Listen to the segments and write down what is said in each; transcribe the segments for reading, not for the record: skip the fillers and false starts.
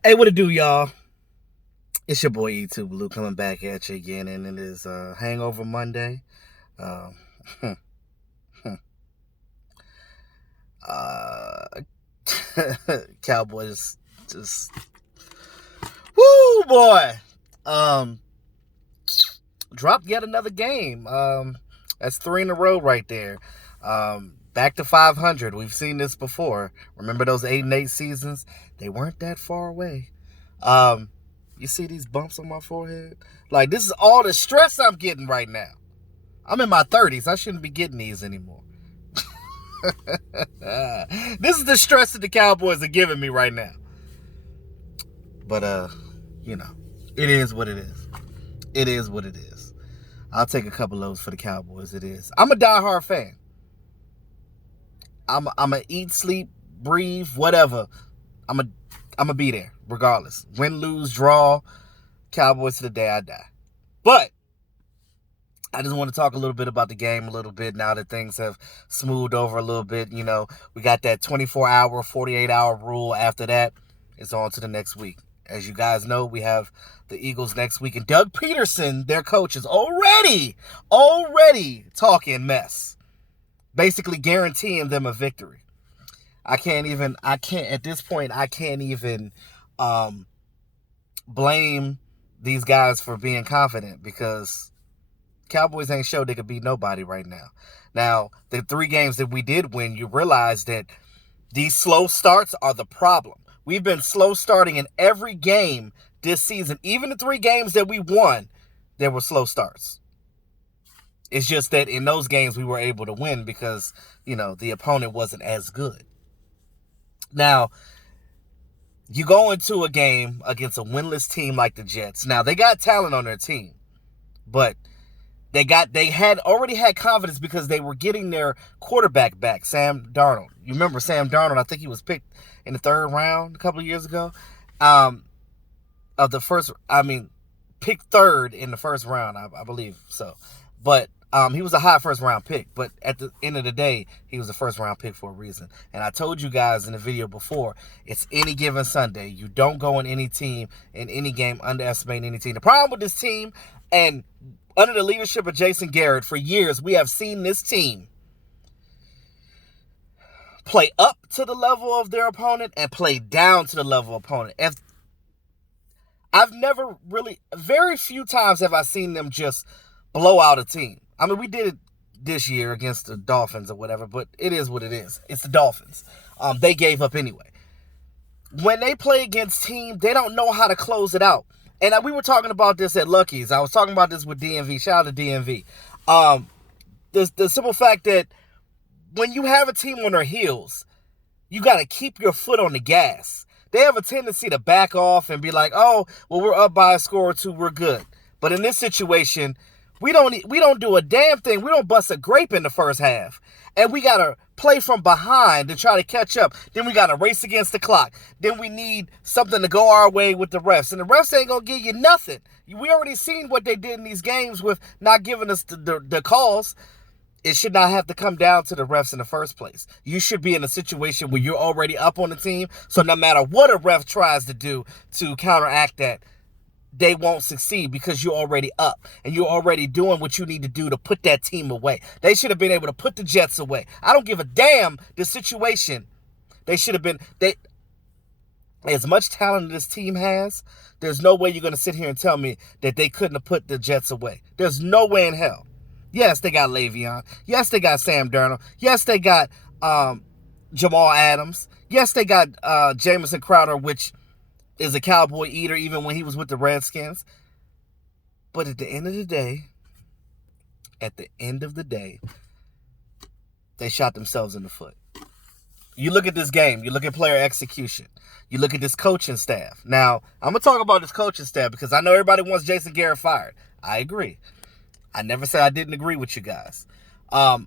Hey, what it do, y'all? It's your boy E2 Blue coming back at you again, and it is Hangover Monday. Um, uh, Cowboys just woo boy. Um, dropped yet another game. That's three in a row right there. Back to 500. We've seen this before. Remember those 8-8 seasons? They weren't that far away. Um, you see these bumps on my forehead? Like, this is all the stress I'm getting right now. I'm in my 30s. I shouldn't be getting these anymore. This is the stress that the Cowboys are giving me right now. But you know, it is what it is. It is what it is. I'll take a couple of those for the Cowboys. It is. I'm a diehard fan. I'm a eat, sleep, breathe, whatever. I'm a be there regardless. Win, lose, draw. Cowboys to the day I die. But I just want to talk a little bit about the game a little bit now that things have smoothed over a little bit. You know, we got that 24-hour, 48-hour rule. After that, it's on to the next week. As you guys know, we have the Eagles next week. And Doug Peterson, their coach, is already talking mess. Basically guaranteeing them a victory. At this point, I can't even blame these guys for being confident because Cowboys ain't showed they could beat nobody right now. Now, the 3 games that we did win, you realize that these slow starts are the problem. We've been slow starting in every game this season. Even the 3 games that we won, there were slow starts. It's just that in those games we were able to win because, you know, the opponent wasn't as good. Now, you go into a game against a winless team like the Jets. Now, they got talent on their team, but they had already had confidence because they were getting their quarterback back, Sam Darnold. You remember Sam Darnold? I think he was picked in the 3rd round a couple of years ago. Picked 3rd in the 1st round, I believe so. But he was a high 1st round pick. But at the end of the day, he was a 1st round pick for a reason. And I told you guys in the video before, it's any given Sunday. You don't go in any team, in any game, underestimate any team. The problem with this team, and under the leadership of Jason Garrett, for years, we have seen this team play up to the level of their opponent and play down to the level of opponent. Very few times have I seen them just blow out a team. I mean, we did it this year against the Dolphins or whatever, but it is what it is. It's the Dolphins. They gave up anyway. When they play against team, they don't know how to close it out. And we were talking about this at Lucky's. I was talking about this with DMV. Shout out to DMV. The simple fact that when you have a team on their heels, you got to keep your foot on the gas. They have a tendency to back off and be like, oh, well, we're up by a score or 2, we're good. But in this situation, we don't do a damn thing. We don't bust a grape in the first half. And we got to play from behind to try to catch up. Then we got to race against the clock. Then we need something to go our way with the refs. And the refs ain't going to give you nothing. We already seen what they did in these games with not giving us the calls. It should not have to come down to the refs in the first place. You should be in a situation where you're already up on the team. So no matter what a ref tries to do to counteract that, they won't succeed because you're already up and you're already doing what you need to do to put that team away. They should have been able to put the Jets away. I don't give a damn the situation. They should have been. As much talent this team has, there's no way you're going to sit here and tell me that they couldn't have put the Jets away. There's no way in hell. Yes, they got Le'Veon. Yes, they got Sam Darnold. Yes, they got Jamal Adams. Yes, they got Jamison Crowder, which is a Cowboy eater even when he was with the Redskins. But at the end of the day, they shot themselves in the foot. You look at this game. You look at player execution. You look at this coaching staff. Now, I'm going to talk about this coaching staff because I know everybody wants Jason Garrett fired. I agree. I never said I didn't agree with you guys. I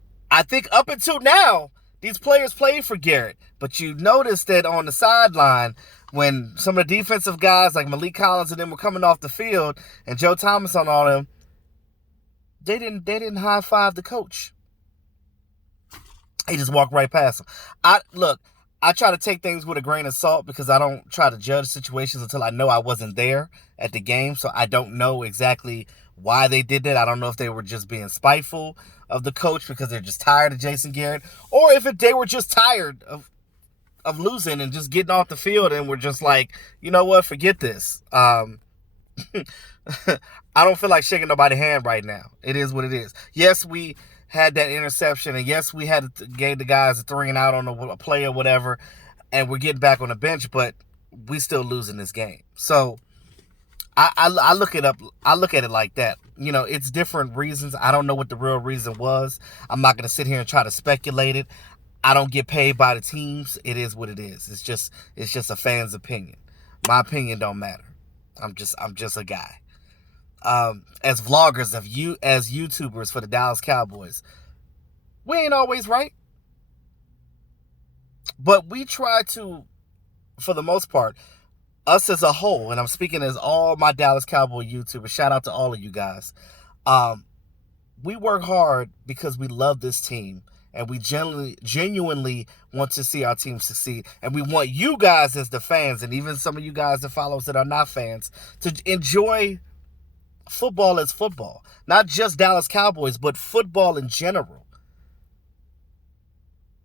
think up until now, these players played for Garrett. But you notice that on the sideline, when some of the defensive guys like Malik Collins and them were coming off the field and Joe Thomas on all them, they didn't high five the coach. He just walked right past him. I try to take things with a grain of salt because I don't try to judge situations until I know I wasn't there at the game. So I don't know exactly why they did that. I don't know if they were just being spiteful of the coach because they're just tired of Jason Garrett, or if they were just tired of losing and just getting off the field and were just like, you know what, forget this. I don't feel like shaking nobody's hand right now. It is what it is. Yes, we had that interception, and yes, we gave the guys a 3 and out on a play or whatever, and we're getting back on the bench, but we still losing this game. So I look it up. I look at it like that. You know, it's different reasons. I don't know what the real reason was. I'm not going to sit here and try to speculate it. I don't get paid by the teams. It is what it is. It's just a fan's opinion. My opinion don't matter. I'm just a guy. As vloggers, as YouTubers for the Dallas Cowboys, we ain't always right, but we try to, for the most part, us as a whole, and I'm speaking as all my Dallas Cowboy YouTubers. Shout out to all of you guys. We work hard because we love this team, and we genuinely want to see our team succeed, and we want you guys as the fans, and even some of you guys that follow us that are not fans, to enjoy football as football. Not just Dallas Cowboys, but football in general.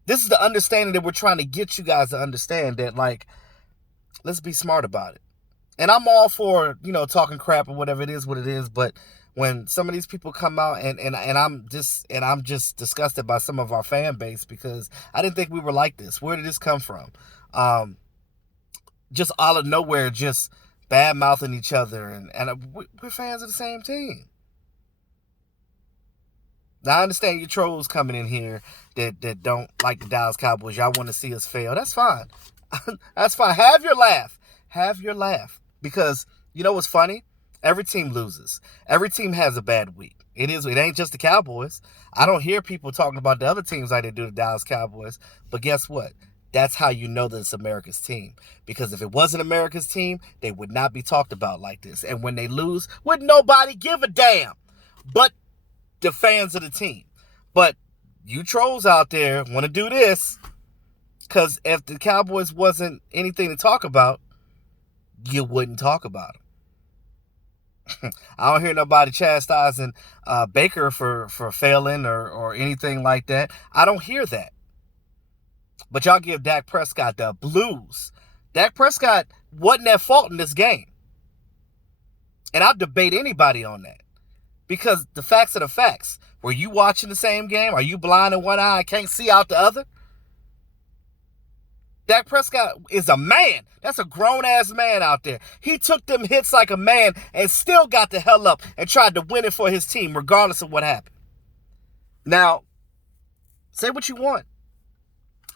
This is the understanding that we're trying to get you guys to understand, that, like, let's be smart about it. And I'm all for, talking crap or whatever, it is what it is, but when some of these people come out and I'm just disgusted by some of our fan base, because I didn't think we were like this. Where did this come from? Just out of nowhere, just bad mouthing each other, and we're fans of the same team. Now, I understand you trolls coming in here that don't like the Dallas Cowboys. Y'all want to see us fail. That's fine. That's fine. Have your laugh. Have your laugh. Because you know what's funny? Every team loses. Every team has a bad week. It ain't just the Cowboys. I don't hear people talking about the other teams like they do the Dallas Cowboys. But guess what? That's how you know that it's America's team. Because if it wasn't America's team, they would not be talked about like this. And when they lose, would nobody give a damn but the fans of the team. But you trolls out there want to do this, because if the Cowboys wasn't anything to talk about, you wouldn't talk about them. I don't hear nobody chastising Baker for failing or anything like that. I don't hear that. But y'all give Dak Prescott the blues. Dak Prescott wasn't at fault in this game. And I'll debate anybody on that. Because the facts are the facts. Were you watching the same game? Are you blind in one eye and can't see out the other? Dak Prescott is a man. That's a grown-ass man out there. He took them hits like a man and still got the hell up and tried to win it for his team, regardless of what happened. Now, say what you want.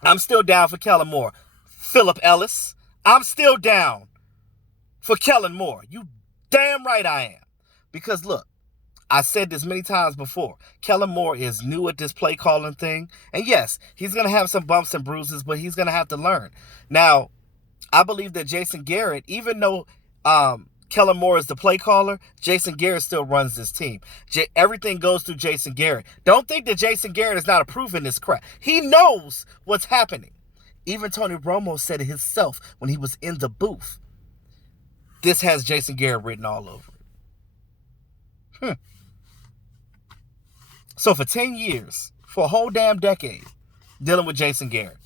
I'm still down for Kellen Moore. Philip Ellis, I'm still down for Kellen Moore. You damn right I am. Because look, I said this many times before. Kellen Moore is new at this play calling thing. And yes, he's going to have some bumps and bruises, but he's going to have to learn. Now, I believe that Jason Garrett, even though Kellen Moore is the play caller, Jason Garrett still runs this team. Everything goes through Jason Garrett. Don't think that Jason Garrett is not approving this crap. He knows what's happening. Even Tony Romo said it himself when he was in the booth. This has Jason Garrett written all over it. So for 10 years, for a whole damn decade, dealing with Jason Garrett.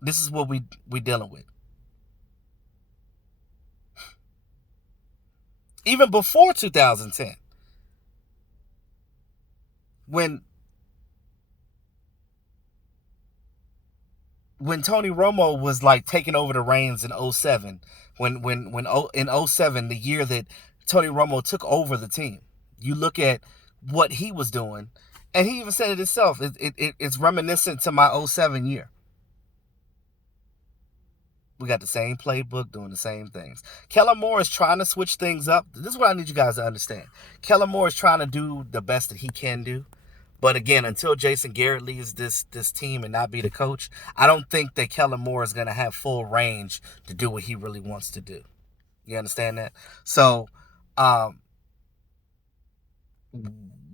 This is what we dealing with. Even before 2010, when Tony Romo was like taking over the reins in 07, when in 07, the year that Tony Romo took over the team, you look at what he was doing, and he even said it himself. It's reminiscent to my 07 year. We got the same playbook, doing the same things. Kellen Moore is trying to switch things up. This is what I need you guys to understand. Kellen Moore is trying to do the best that he can do. But again, until Jason Garrett leaves this team and not be the coach, I don't think that Kellen Moore is going to have full range to do what he really wants to do. You understand that? So,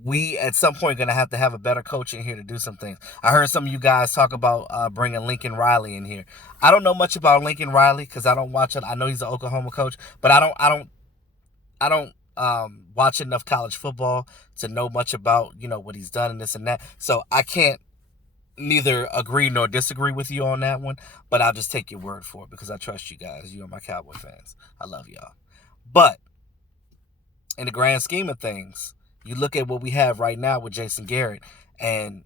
we at some point going to have a better coach in here to do some things. I heard some of you guys talk about bringing Lincoln Riley in here. I don't know much about Lincoln Riley because I don't watch it. I know he's an Oklahoma coach, but I don't watch enough college football to know much about, what he's done and this and that. So I can't neither agree nor disagree with you on that one, but I'll just take your word for it because I trust you guys. You are my Cowboy fans. I love y'all. But in the grand scheme of things, you look at what we have right now with Jason Garrett, and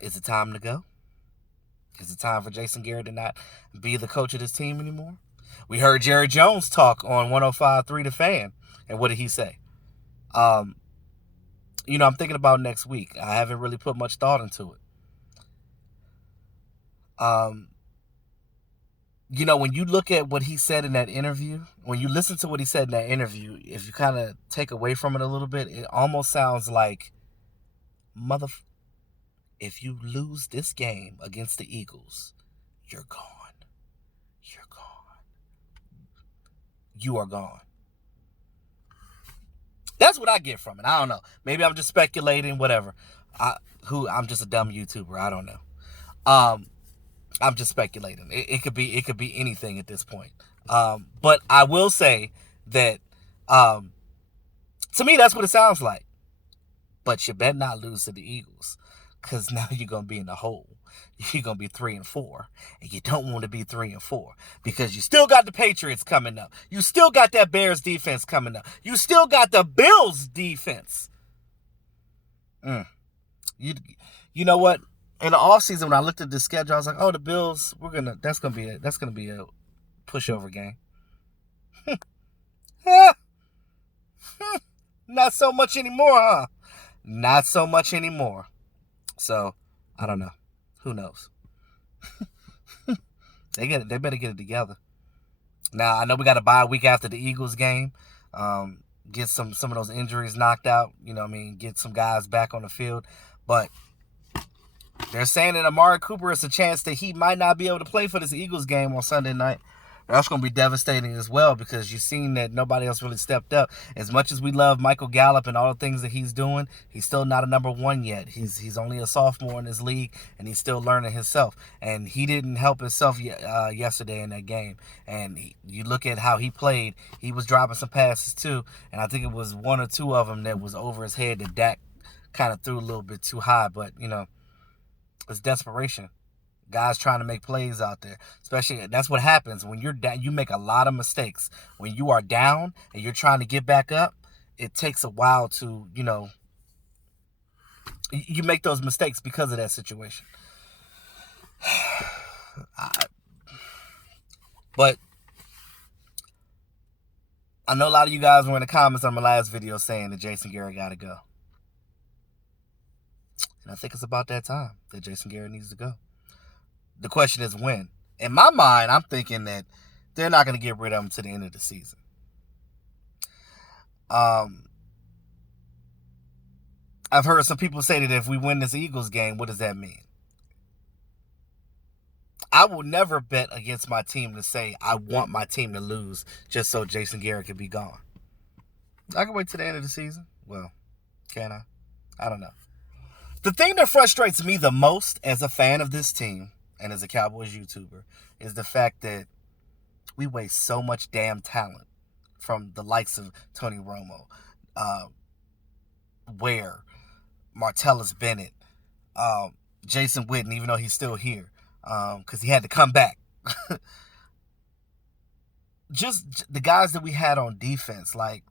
is it time to go? Is it time for Jason Garrett to not be the coach of this team anymore? We heard Jerry Jones talk on 105.3 The Fan, and what did he say? I'm thinking about next week. I haven't really put much thought into it. When you look at what he said in that interview, when you listen to what he said in that interview, if you kind of take away from it a little bit, it almost sounds like, if you lose this game against the Eagles, you're gone. You're gone. You are gone. That's what I get from it. I don't know. Maybe I'm just speculating, whatever. I'm just a dumb YouTuber. I don't know. I'm just speculating. It could be anything at this point. But I will say that to me that's what it sounds like. But you better not lose to the Eagles, because now you're gonna be in the hole. You're gonna be 3-4, and you don't want to be 3-4 because you still got the Patriots coming up. You still got that Bears defense coming up. You still got the Bills defense. You know what? In the offseason, when I looked at the schedule, I was like, "Oh, the Bills, that's gonna be a pushover game." Not so much anymore, huh? Not so much anymore. So I don't know. Who knows? They better get it together. Now I know we got to bye a week after the Eagles game. Get some of those injuries knocked out. Get some guys back on the field, but they're saying that Amari Cooper is a chance that he might not be able to play for this Eagles game on Sunday night. That's going to be devastating as well, because you've seen that nobody else really stepped up. As much as we love Michael Gallup and all the things that he's doing, he's still not a number one yet. He's only a sophomore in this league, and he's still learning himself. And he didn't help himself yesterday in that game. And you look at how he played, he was dropping some passes too, and I think it was one or two of them that was over his head that Dak kind of threw a little bit too high. But, it's desperation. Guys trying to make plays out there. Especially, that's what happens when you're down. You make a lot of mistakes. When you are down and you're trying to get back up, it takes a while to, you make those mistakes because of that situation. But I know a lot of you guys were in the comments on my last video saying that Jason Garrett got to go. And I think it's about that time that Jason Garrett needs to go. The question is when. In my mind, I'm thinking that they're not going to get rid of him to the end of the season. I've heard some people say that if we win this Eagles game, what does that mean? I will never bet against my team to say I want my team to lose just so Jason Garrett can be gone. I can wait to the end of the season. Well, can I? I don't know. The thing that frustrates me the most as a fan of this team and as a Cowboys YouTuber is the fact that we waste so much damn talent from the likes of Tony Romo, Ware, Martellus Bennett, Jason Witten, even though he's still here, because he had to come back. Just the guys that we had on defense, like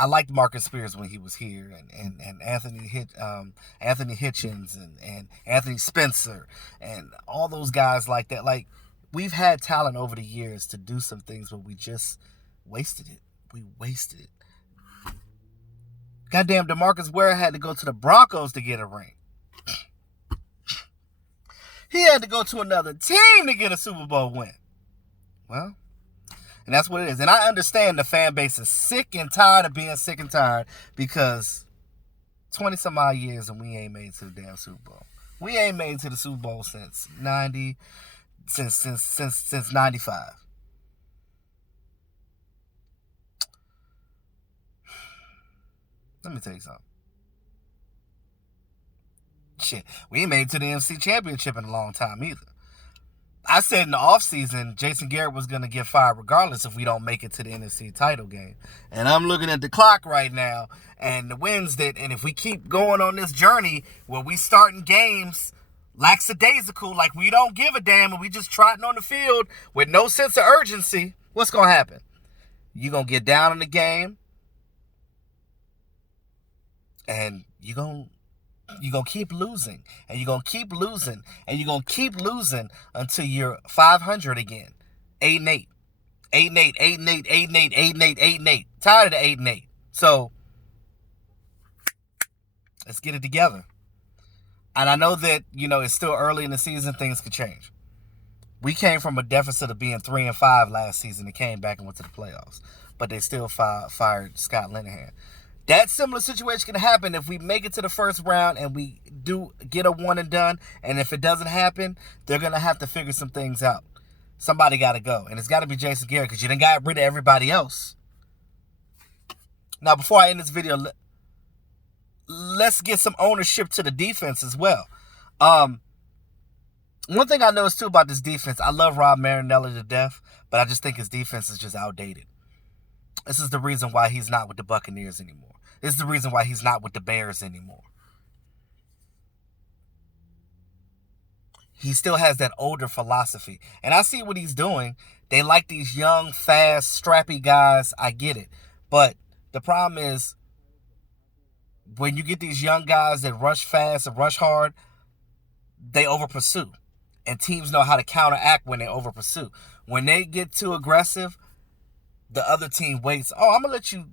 I liked Marcus Spears when he was here, and Anthony Hitchens and Anthony Spencer and all those guys like that. Like, we've had talent over the years to do some things, but we just wasted it. We wasted it. Goddamn, DeMarcus Ware had to go to the Broncos to get a ring. He had to go to another team to get a Super Bowl win. Well, and that's what it is. And I understand the fan base is sick and tired of being sick and tired, because 20 some odd years and we ain't made it to the damn Super Bowl. We ain't made it to the Super Bowl since 95. Let me tell you something. Shit, we ain't made it to the NFC Championship in a long time either. I said in the offseason, Jason Garrett was going to get fired regardless if we don't make it to the NFC title game. And I'm looking at the clock right now and the Wednesday, and if we keep going on this journey where we starting games lackadaisical, like we don't give a damn and we just trotting on the field with no sense of urgency, what's going to happen? You're going to get down in the game and you're going to keep losing, and you're going to keep losing, and you're going to keep losing until you're 500 again. 8-8. 8-8, 8-8, 8-8, 8-8, 8-8. Tired of the 8-8. So, let's get it together. And I know that, it's still early in the season. Things could change. We came from a deficit of being 3-5 last season and came back and went to the playoffs. But they still fired Scott Linehan. That similar situation can happen if we make it to the first round and we do get a one and done. And if it doesn't happen, they're going to have to figure some things out. Somebody got to go. And it's got to be Jason Garrett because you done got rid of everybody else. Now, before I end this video, let's get some ownership to the defense as well. One thing I noticed, too, about this defense, I love Rob Marinelli to death, but I just think his defense is just outdated. This is the reason why he's not with the Buccaneers anymore. This is the reason why he's not with the Bears anymore. He still has that older philosophy. And I see what he's doing. They like these young, fast, strappy guys. I get it. But the problem is when you get these young guys that rush fast and rush hard, they over-pursue. And teams know how to counteract when they over-pursue. When they get too aggressive, the other team waits. Oh, I'm going to let you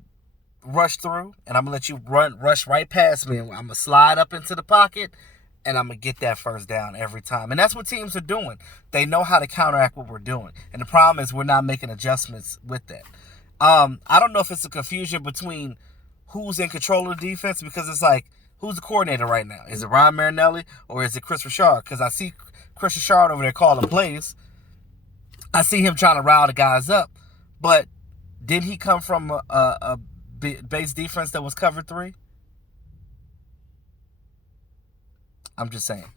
rush through, and I'm going to let you rush right past me. I'm going to slide up into the pocket, and I'm going to get that first down every time. And that's what teams are doing. They know how to counteract what we're doing. And the problem is we're not making adjustments with that. I don't know if it's a confusion between who's in control of the defense, because it's like, who's the coordinator right now? Is it Ryan Marinelli or is it Chris Richard? Because I see Chris Richard over there calling plays. I see him trying to rile the guys up. But did he come from a base defense that was cover 3? I'm just saying.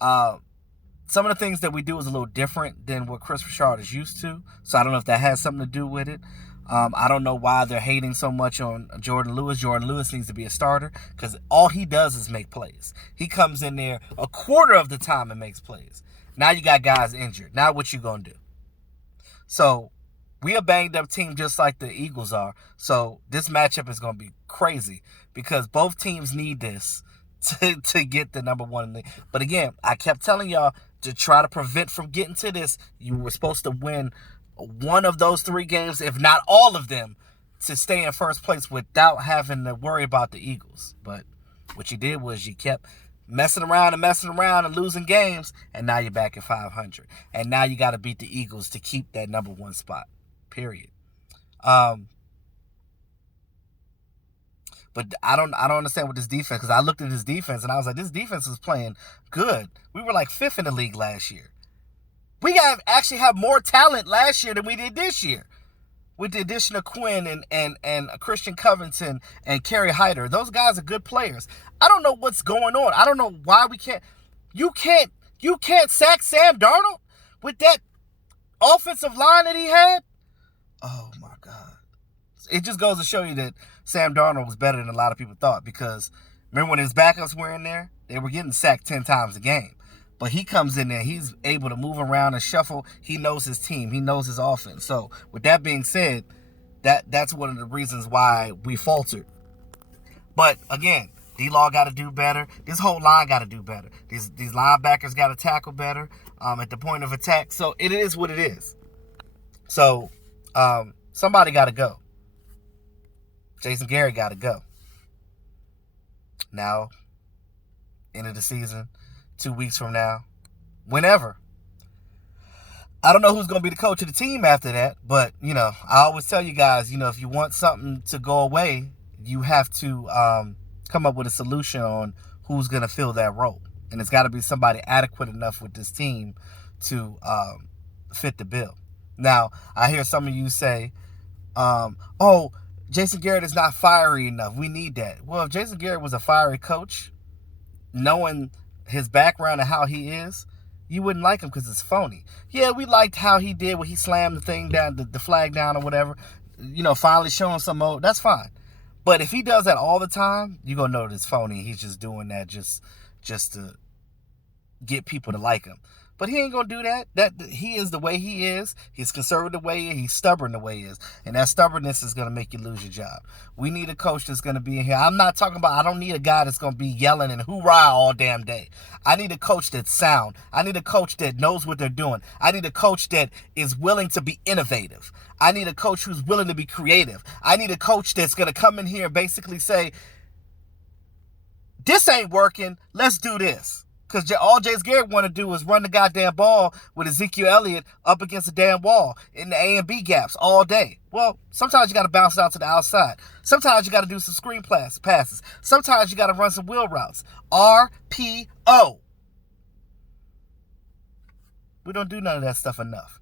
Some of the things that we do is a little different than what Chris Richard is used to. So I don't know if that has something to do with it. I don't know why they're hating so much on Jordan Lewis. Jordan Lewis needs to be a starter because all he does is make plays. He comes in there a quarter of the time and makes plays. Now you got guys injured. Now what you going to do? So we a banged up team just like the Eagles are. So this matchup is going to be crazy because both teams need this to get the number one. But again, I kept telling y'all to try to prevent from getting to this. You were supposed to win one of those 3 games, if not all of them, to stay in first place without having to worry about the Eagles. But what you did was you kept messing around and losing games, and now you're back at 500. And now you got to beat the Eagles to keep that number 1 spot, period. But I don't understand with this defense, because I looked at this defense and I was like, this defense is playing good. We were like 5th in the league last year. We actually have more talent last year than we did this year. With the addition of Quinn and Christian Covington and Kerry Hyder. Those guys are good players. I don't know what's going on. I don't know why we can't. You can't sack Sam Darnold with that offensive line that he had. Oh my God. It just goes to show you that Sam Darnold was better than a lot of people thought, because remember when his backups were in there, they were getting sacked 10 times a game. But he comes in there, he's able to move around and shuffle. He knows his team. He knows his offense. So with that being said, that's one of the reasons why we faltered. But again, D-Law got to do better. This whole line got to do better. These linebackers got to tackle better at the point of attack. So it is what it is. So somebody got to go. Jason Garrett got to go. Now, end of the season, 2 weeks from now, whenever. I don't know who's going to be the coach of the team after that, but, I always tell you guys, if you want something to go away, you have to come up with a solution on who's going to fill that role. And it's got to be somebody adequate enough with this team to fit the bill. Now, I hear some of you say, Jason Garrett is not fiery enough. We need that. Well, if Jason Garrett was a fiery coach, knowing his background and how he is, you wouldn't like him because it's phony. Yeah, we liked how he did when he slammed the thing down, the flag down or whatever. Finally showing some more. That's fine. But if he does that all the time, you're going to know that it's phony. He's just doing that just to get people to like him. But he ain't going to do that. He is the way he is. He's conservative the way he is. He's stubborn the way he is. And that stubbornness is going to make you lose your job. We need a coach that's going to be in here. I'm not talking about, I don't need a guy that's going to be yelling and hoorah all damn day. I need a coach that's sound. I need a coach that knows what they're doing. I need a coach that is willing to be innovative. I need a coach who's willing to be creative. I need a coach that's going to come in here and basically say, this ain't working. Let's do this. Because all Jason Garrett want to do is run the goddamn ball with Ezekiel Elliott up against the damn wall in the A and B gaps all day. Well, sometimes you got to bounce it out to the outside. Sometimes you got to do some screen passes. Sometimes you got to run some wheel routes. RPO. We don't do none of that stuff enough.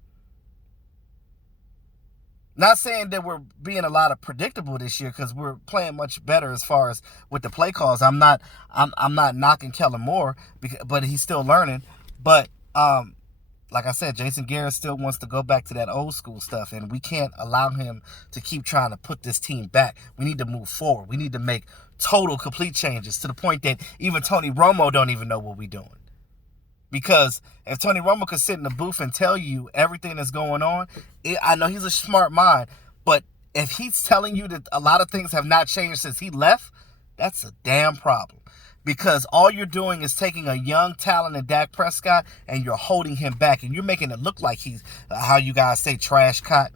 Not saying that we're being a lot of predictable this year because we're playing much better as far as with the play calls. I'm not knocking Kellen Moore, but he's still learning. But like I said, Jason Garrett still wants to go back to that old school stuff, and we can't allow him to keep trying to put this team back. We need to move forward. We need to make total, complete changes to the point that even Tony Romo don't even know what we're doing. Because if Tony Romo could sit in the booth and tell you everything that's going on, I know he's a smart mind, but if he's telling you that a lot of things have not changed since he left, that's a damn problem. Because all you're doing is taking a young, talented Dak Prescott and you're holding him back, and you're making it look like he's, how you guys say, trash cut.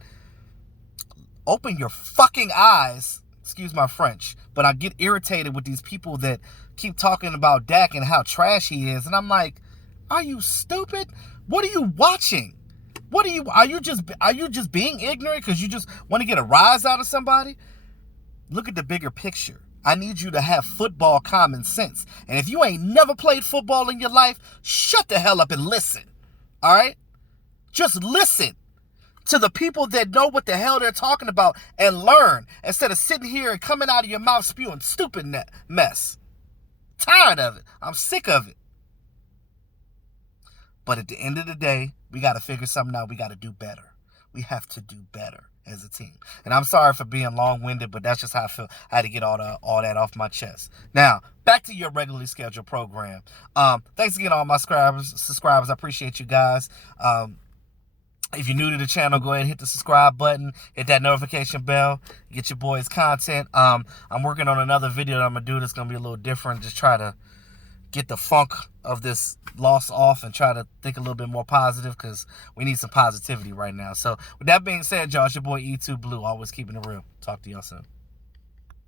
Open your fucking eyes. Excuse my French, but I get irritated with these people that keep talking about Dak and how trash he is, and I'm like, are you stupid? What are you watching? Are you just being ignorant because you just want to get a rise out of somebody? Look at the bigger picture. I need you to have football common sense. And if you ain't never played football in your life, shut the hell up and listen. All right? Just listen to the people that know what the hell they're talking about and learn instead of sitting here and coming out of your mouth spewing stupid mess. Tired of it. I'm sick of it. But at the end of the day, we got to figure something out. We got to do better. We have to do better as a team. And I'm sorry for being long-winded, but that's just how I feel. I had to get all that off my chest. Now, back to your regularly scheduled program. Thanks again, all my subscribers. I appreciate you guys. If you're new to the channel, go ahead and hit the subscribe button. Hit that notification bell. Get your boys' content. I'm working on another video that I'm going to do that's going to be a little different. Just try to get the funk of this loss off and try to think a little bit more positive because we need some positivity right now. So with that being said, y'all, it's your boy E2 Blue, always keeping it real. Talk to y'all soon.